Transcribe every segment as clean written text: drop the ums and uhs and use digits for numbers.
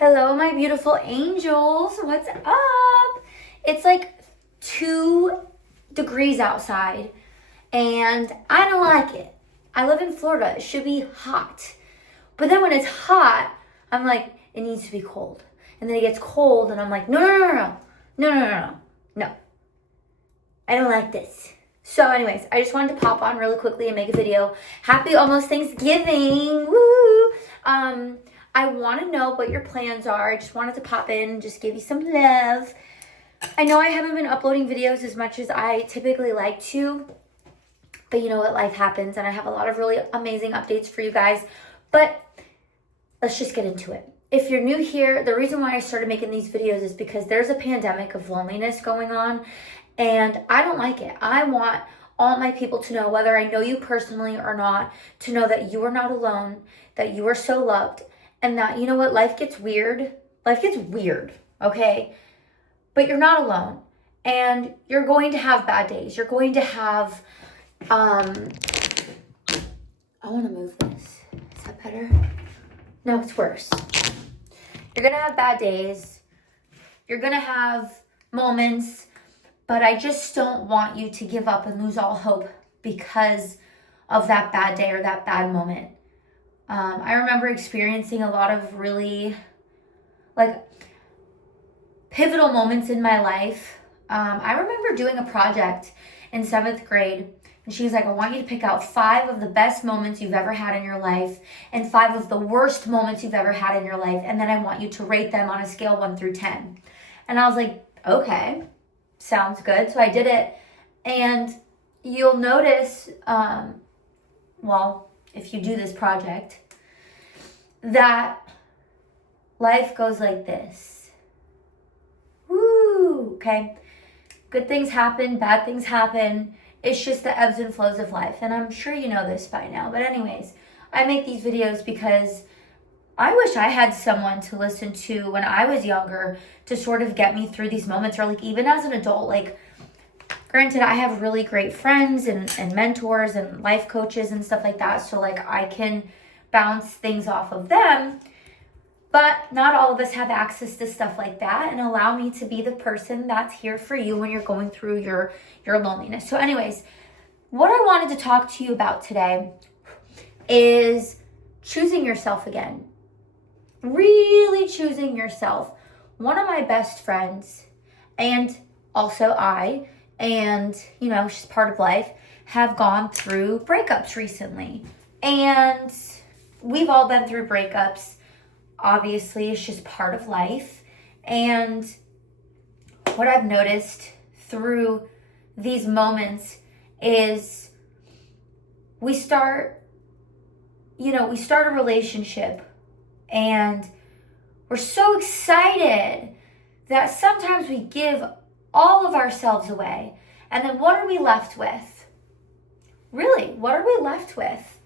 Hello, my beautiful angels. What's up? It's like 2 degrees outside, and I don't like it. I live in Florida. It should be hot. But then when it's hot, I'm like, it needs to be cold. And then it gets cold, and I'm like, no. I don't like this. So anyways, I just wanted to pop on really quickly and make a video. Happy almost Thanksgiving. Woo! I want to know what your plans are. I just wanted to pop in and just give you some love. I know I haven't been uploading videos as much as I typically like to, but you know what? Life happens, and I have a lot of really amazing updates for you guys. But let's just get into it. If you're new here, the reason why I started making these videos is because there's a pandemic of loneliness going on, and I don't like it. I want all my people to know, whether I know you personally or not, to know that you are not alone, that you are so loved, and that, you know what, life gets weird. Life gets weird, okay? But you're not alone. And you're going to have bad days. You're going to have, I want to move this. Is that better? No, it's worse. You're going to have bad days. You're going to have moments, but I just don't want you to give up and lose all hope because of that bad day or that bad moment. I remember experiencing a lot of really pivotal moments in my life. I remember doing a project in 7th grade, and she was like, I want you to pick out 5 of the best moments you've ever had in your life and 5 of the worst moments you've ever had in your life, and then I want you to rate them on a scale 1 through 10. And I was like, okay, sounds good. So I did it, and you'll notice, if you do this project, that life goes like this. Woo! Okay. Good things happen, bad things happen. It's just the ebbs and flows of life. And I'm sure you know this by now. But anyways, I make these videos because I wish I had someone to listen to when I was younger to sort of get me through these moments, or like even as an adult. Like, granted, I have really great friends and mentors and life coaches and stuff like that. So like I can bounce things off of them. But not all of us have access to stuff like that, and allow me to be the person that's here for you when you're going through your loneliness. So anyways, what I wanted to talk to you about today is choosing yourself again. Really choosing yourself. One of my best friends, and also I, and she's part of life, have gone through breakups recently. And we've all been through breakups. Obviously, it's just part of life. And what I've noticed through these moments is we start a relationship, and we're so excited that sometimes we give all of ourselves away. And then what are we left with? Really, what are we left with?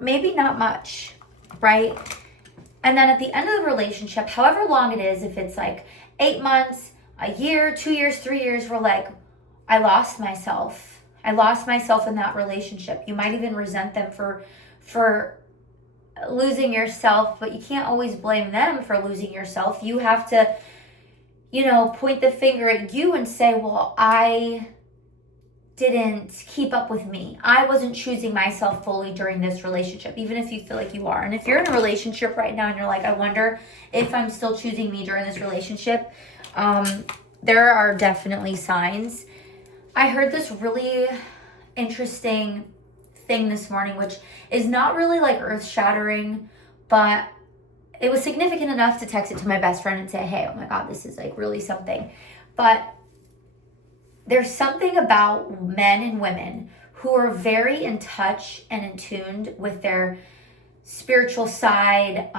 Maybe not much, right? And then at the end of the relationship, however long it is, if it's like 8 months, a year, 2 years, 3 years, we're like, I lost myself. I lost myself in that relationship. You might even resent them for losing yourself, but you can't always blame them for losing yourself. You have to, point the finger at you and say, well, I didn't keep up with me. I wasn't choosing myself fully during this relationship, even if you feel like you are. And if you're in a relationship right now and you're like, I wonder if I'm still choosing me during this relationship, there are definitely signs. I heard this really interesting thing this morning, which is not really like earth-shattering, but it was significant enough to text it to my best friend and say, hey, oh my God, this is like really something. But there's something about men and women who are very in touch and in tune with their spiritual side.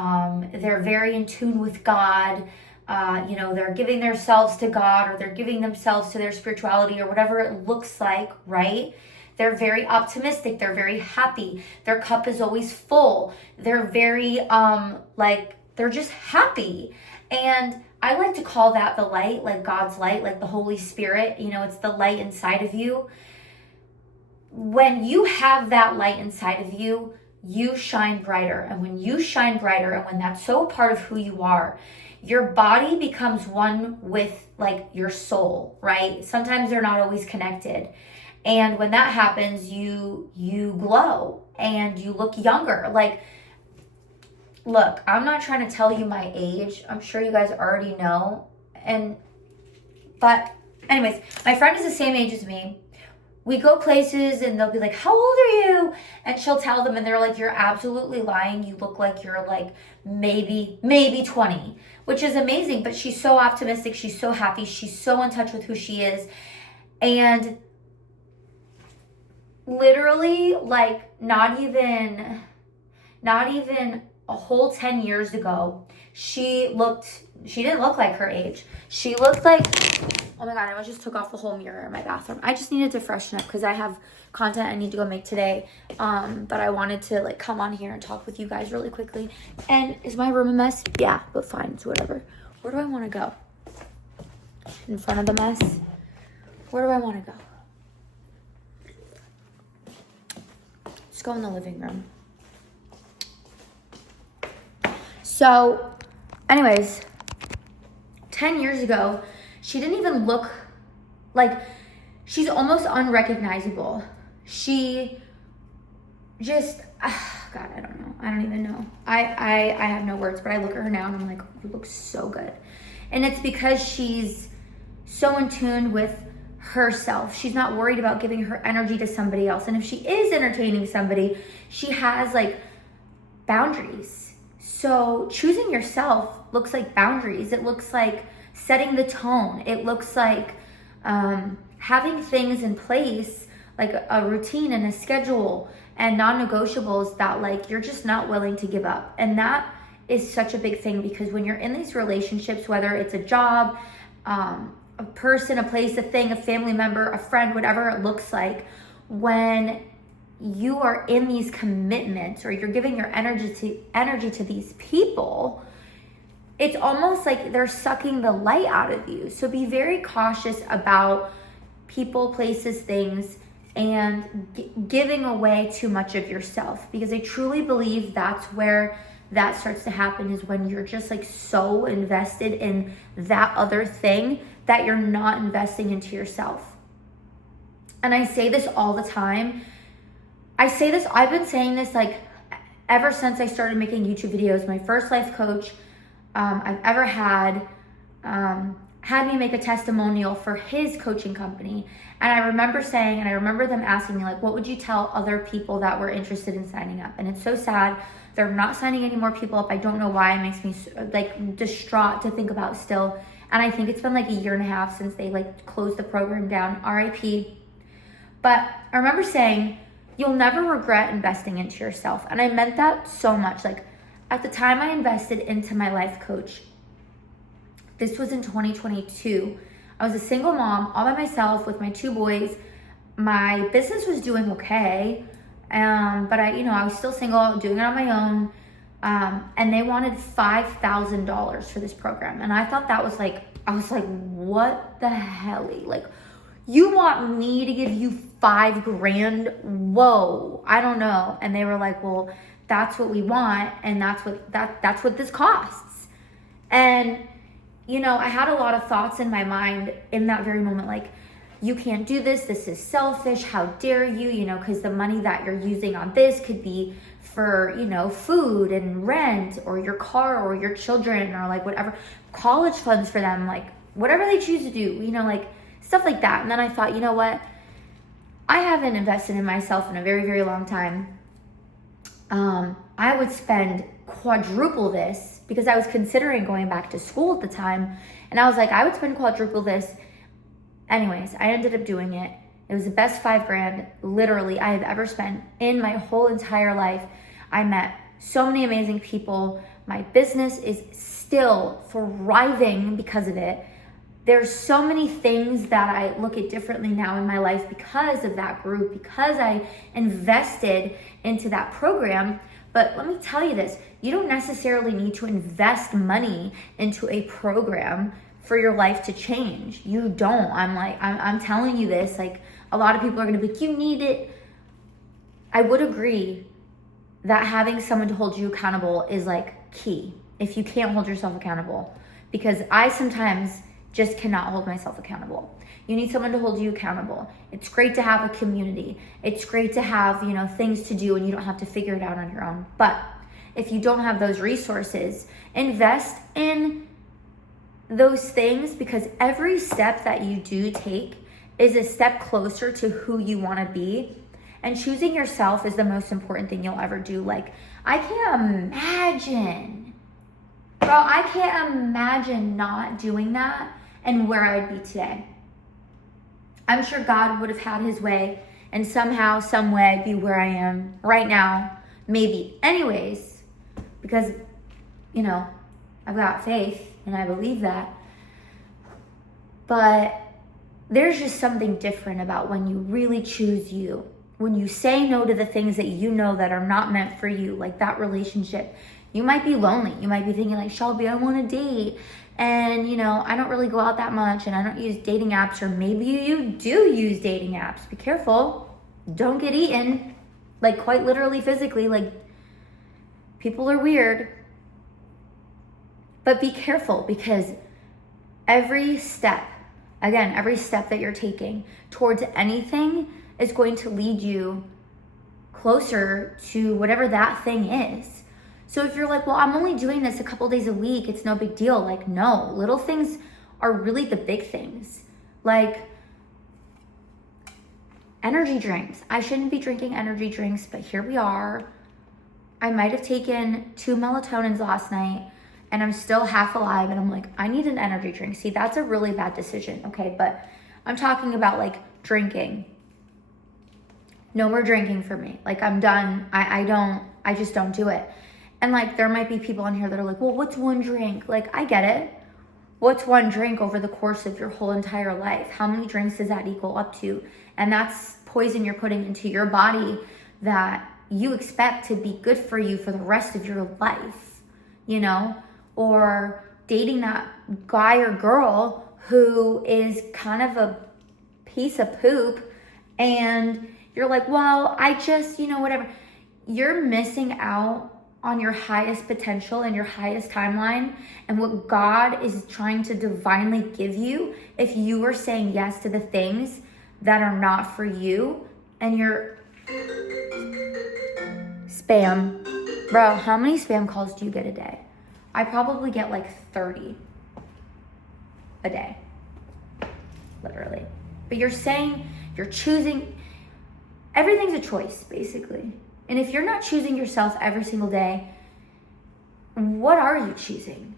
They're very in tune with God. They're giving themselves to God, or they're giving themselves to their spirituality, or whatever it looks like, right? They're very optimistic. They're very happy. Their cup is always full. They're very, they're just happy. And I like to call that the light, like God's light, like the Holy Spirit. It's the light inside of you. When you have that light inside of you, you shine brighter. And when you shine brighter, and when that's so part of who you are, your body becomes one with like your soul, right? Sometimes they're not always connected. And when that happens, you glow and you look younger. Like, look, I'm not trying to tell you my age. I'm sure you guys already know. But anyways, my friend is the same age as me. We go places and they'll be like, how old are you? And she'll tell them and they're like, you're absolutely lying. You look like you're like maybe 20, which is amazing. But she's so optimistic. She's so happy. She's so in touch with who she is. And literally, like, not even a whole 10 years ago, she didn't look like her age. She looked like, oh my God, I just took off the whole mirror in my bathroom. I just needed to freshen up because I have content I need to go make today. But I wanted to like come on here and talk with you guys really quickly. And is my room a mess? Yeah, but fine, it's whatever. Where do I want to go? In front of the mess? Where do I want to go? Let's go in the living room. So, anyways, 10 years ago, she didn't even look like, she's almost unrecognizable. She just, God, I don't know. I don't even know. I have no words, but I look at her now and I'm like, you look so good. And it's because she's so in tune with herself. She's not worried about giving her energy to somebody else. And if she is entertaining somebody, she has like boundaries. So choosing yourself looks like boundaries. It looks like setting the tone. It looks like having things in place, like a routine and a schedule and non-negotiables that like you're just not willing to give up. And that is such a big thing, because when you're in these relationships, whether it's a job, a person, a place, a thing, a family member, a friend, whatever it looks like, when you are in these commitments or you're giving your energy to these people, it's almost like they're sucking the light out of you. So be very cautious about people, places, things, and giving away too much of yourself, because I truly believe that's where that starts to happen, is when you're just like so invested in that other thing that you're not investing into yourself. And I say this all the time. I've been saying this like ever since I started making YouTube videos. My first life coach I've ever had me make a testimonial for his coaching company. And I remember saying, and I remember them asking me like, what would you tell other people that were interested in signing up? And it's so sad. They're not signing any more people up. I don't know why. It makes me like distraught to think about still. And I think it's been like a year and a half since they like closed the program down, RIP. But I remember saying, you'll never regret investing into yourself. And I meant that so much. Like at the time I invested into my life coach, this was in 2022. I was a single mom all by myself with my 2 boys. My business was doing okay. But I was still single, doing it on my own. And they wanted $5,000 for this program. And I thought that was like, I was like, what the hell? Like, you want me to give you $5,000? Whoa, I don't know. And they were like, well, that's what we want. And that's what this costs. And, I had a lot of thoughts in my mind in that very moment. Like, you can't do this. This is selfish. How dare you, because the money that you're using on this could be for, food and rent or your car or your children or like whatever, college funds for them, like whatever they choose to do, like stuff like that. And then I thought, you know what? I haven't invested in myself in a very, very long time. I would spend quadruple this, because I was considering going back to school at the time. And I was like, I would spend quadruple this. Anyways, I ended up doing it. It was the best $5,000 literally I have ever spent in my whole entire life. I met so many amazing people. My business is still thriving because of it. There's so many things that I look at differently now in my life because of that group, because I invested into that program. But let me tell you this, you don't necessarily need to invest money into a program for your life to change. You don't. I'm telling you this, like a lot of people are gonna be like, you need it. I would agree that having someone to hold you accountable is like key if you can't hold yourself accountable, because I sometimes just cannot hold myself accountable. You need someone to hold you accountable. It's great to have a community. It's great to have, things to do and you don't have to figure it out on your own. But if you don't have those resources, invest in those things, because every step that you do take is a step closer to who you want to be. And choosing yourself is the most important thing you'll ever do. Like, I can't imagine not doing that and where I'd be today. I'm sure God would have had his way and somehow, some way I'd be where I am right now. Maybe. Anyways, because, I've got faith and I believe that. But there's just something different about when you really choose you. When you say no to the things that you know that are not meant for you, like that relationship. You might be lonely. You might be thinking like, Shelby, I want to date. And, I don't really go out that much and I don't use dating apps. Or maybe you do use dating apps. Be careful. Don't get eaten. Like quite literally, physically. Like, people are weird. But be careful, because every step that you're taking towards anything is going to lead you closer to whatever that thing is. So if you're like, well, I'm only doing this a couple days a week, it's no big deal. Like, no, little things are really the big things. Like energy drinks. I shouldn't be drinking energy drinks, but here we are. I might have taken 2 melatonins last night and I'm still half alive and I'm like, I need an energy drink. See, that's a really bad decision. Okay, but I'm talking about like drinking. No more drinking for me. Like, I'm done. I just don't do it. And like, there might be people on here that are like, well, what's one drink? Like, I get it. What's one drink over the course of your whole entire life? How many drinks does that equal up to? And that's poison you're putting into your body that you expect to be good for you for the rest of your life, or dating that guy or girl who is kind of a piece of poop and you're like, well, I just, whatever. You're missing out on your highest potential and your highest timeline and what God is trying to divinely give you if you are saying yes to the things that are not for you. And you're spam. Bro, how many spam calls do you get a day? I probably get like 30 a day. Literally. But you're choosing. Everything's a choice, basically. And if you're not choosing yourself every single day, what are you choosing?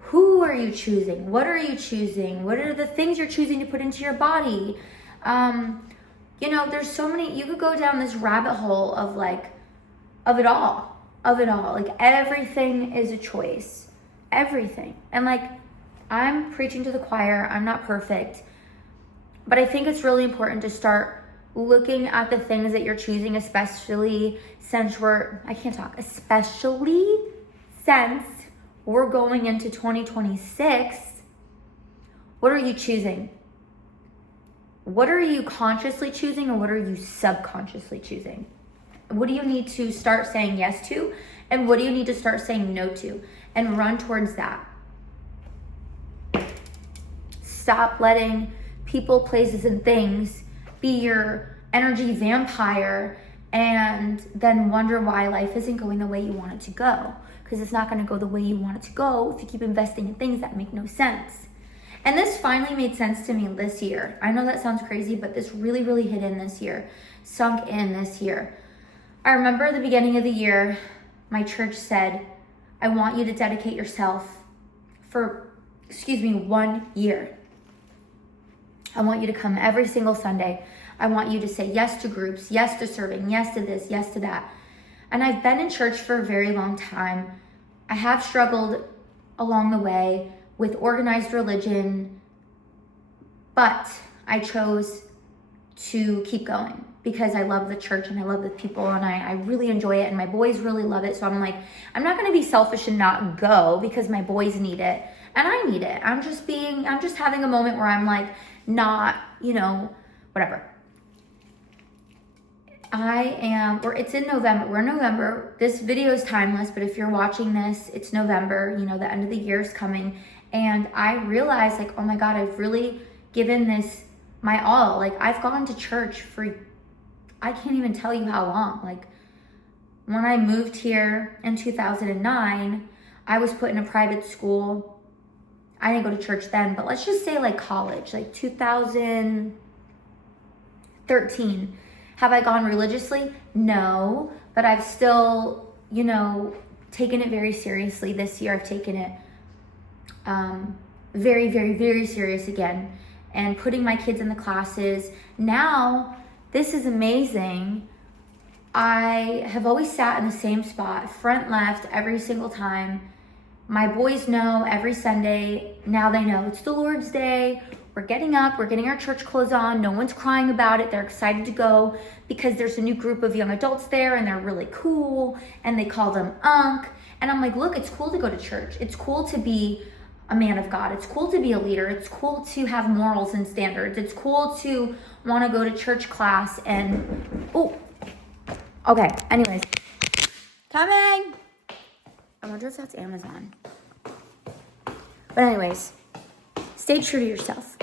Who are you choosing? What are you choosing? What are the things you're choosing to put into your body? There's so many, you could go down this rabbit hole of it all. Like, everything is a choice. Everything. And like, I'm preaching to the choir. I'm not perfect. But I think it's really important to start looking at the things that you're choosing, especially since we're going into 2026. What are you choosing? What are you consciously choosing, and what are you subconsciously choosing? What do you need to start saying yes to, and what do you need to start saying no to, and run towards that. Stop letting people, places, and things be your energy vampire and then wonder why life isn't going the way you want it to go, because it's not going to go the way you want it to go if you keep investing in things that make no sense. And this finally made sense to me this year. I know that sounds crazy, but this really, really hit in this year, sunk in this year. I remember at the beginning of the year, my church said, I want you to dedicate yourself for, 1 year. I want you to come every single Sunday. I want you to say yes to groups, yes to serving, yes to this, yes to that. And I've been in church for a very long time. I have struggled along the way with organized religion, but I chose to keep going because I love the church and I love the people and I really enjoy it and my boys really love it. So I'm like, I'm not going to be selfish and not go because my boys need it and I need it. I'm just having a moment where I'm like, not, whatever. it's in November. We're in November. This video is timeless, but if you're watching this, it's November. You know, the end of the year is coming. And I realized, like, oh my God, I've really given this my all. Like, I've gone to church for, I can't even tell you how long. Like, when I moved here in 2009, I was put in a private school. I didn't go to church then, but let's just say like college, like 2013. Have I gone religiously? No, but I've still, you know, taken it very seriously. This year I've taken it very, very, very serious again, and putting my kids in the classes. Now, this is amazing. I have always sat in the same spot, front left, every single time. My boys know every Sunday. Now they know it's the Lord's Day. We're getting up, we're getting our church clothes on. No one's crying about it. They're excited to go because there's a new group of young adults there and they're really cool and they call them Unc. And I'm like, look, it's cool to go to church. It's cool to be a man of God. It's cool to be a leader. It's cool to have morals and standards. It's cool to want to go to church class and, oh, okay, anyways. Coming! I wonder if that's Amazon. But anyways, stay true to yourself.